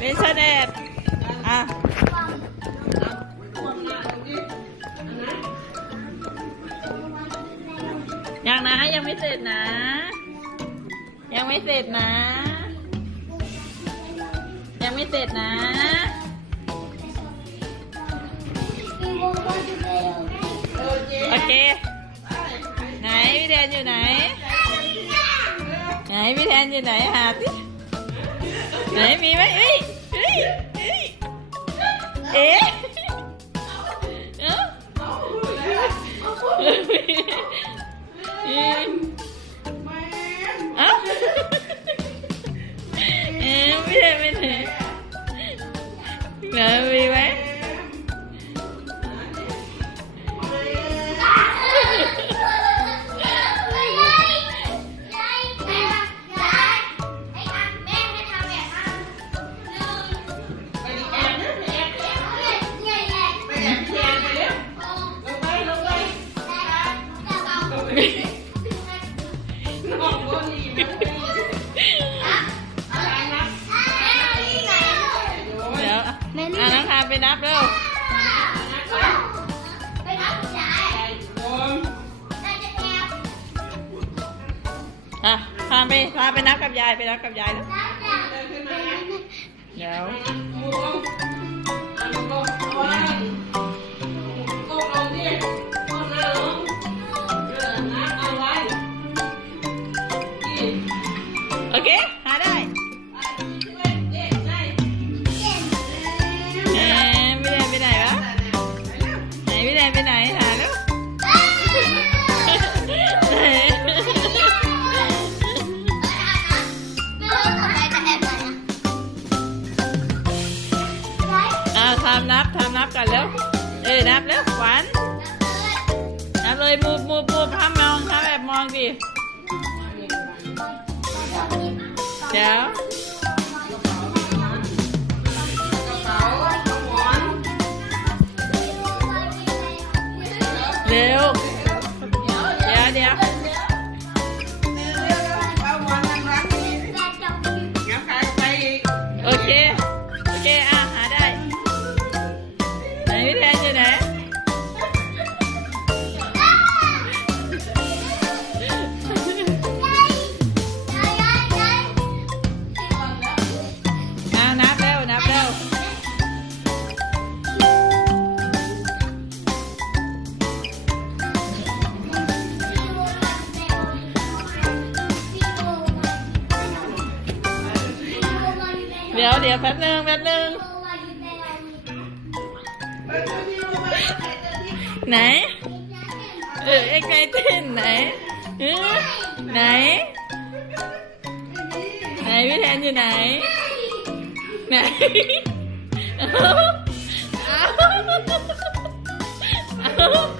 เป็นชาแดดอะยังนะยังไม่เสร็จนะ ยังไม่เสร็จนะ ยังไม่เสร็จนะโอเค ไหนพี่แทนอยู่ไหน ไหนพี่แทนอยู่ไหนหาสิ ไหนมีไหมเอ้ยเอ้ยเอ้ยเอ๊ะเอ้าเอ้าเอ๊ะไม่ได้ไม่ได้ไหนมี อะน้องทานไปนับเร็วอะพาไปพาไปนับกับยายไปนับกับยายแล้วเดี๋ยว โอเค หาได้เอ๊ะพี่แดนไปไหนวะไหนพี่แดนไปไหนหาแล้วไหนอ่าทำนับทำนับกันแล้ว เออนับแล้วขวัญนับเลยมูบมูบมูบห้ามมองห้ามแอบมองดิ เดี๋ยวเดี๋ยวแป๊บนึงแป๊บนึงไหน เออไอ้ไก่เต้นไหนเออไหน ไหนพี่แทนอยู่ไหน ไหนเอาเอาเอา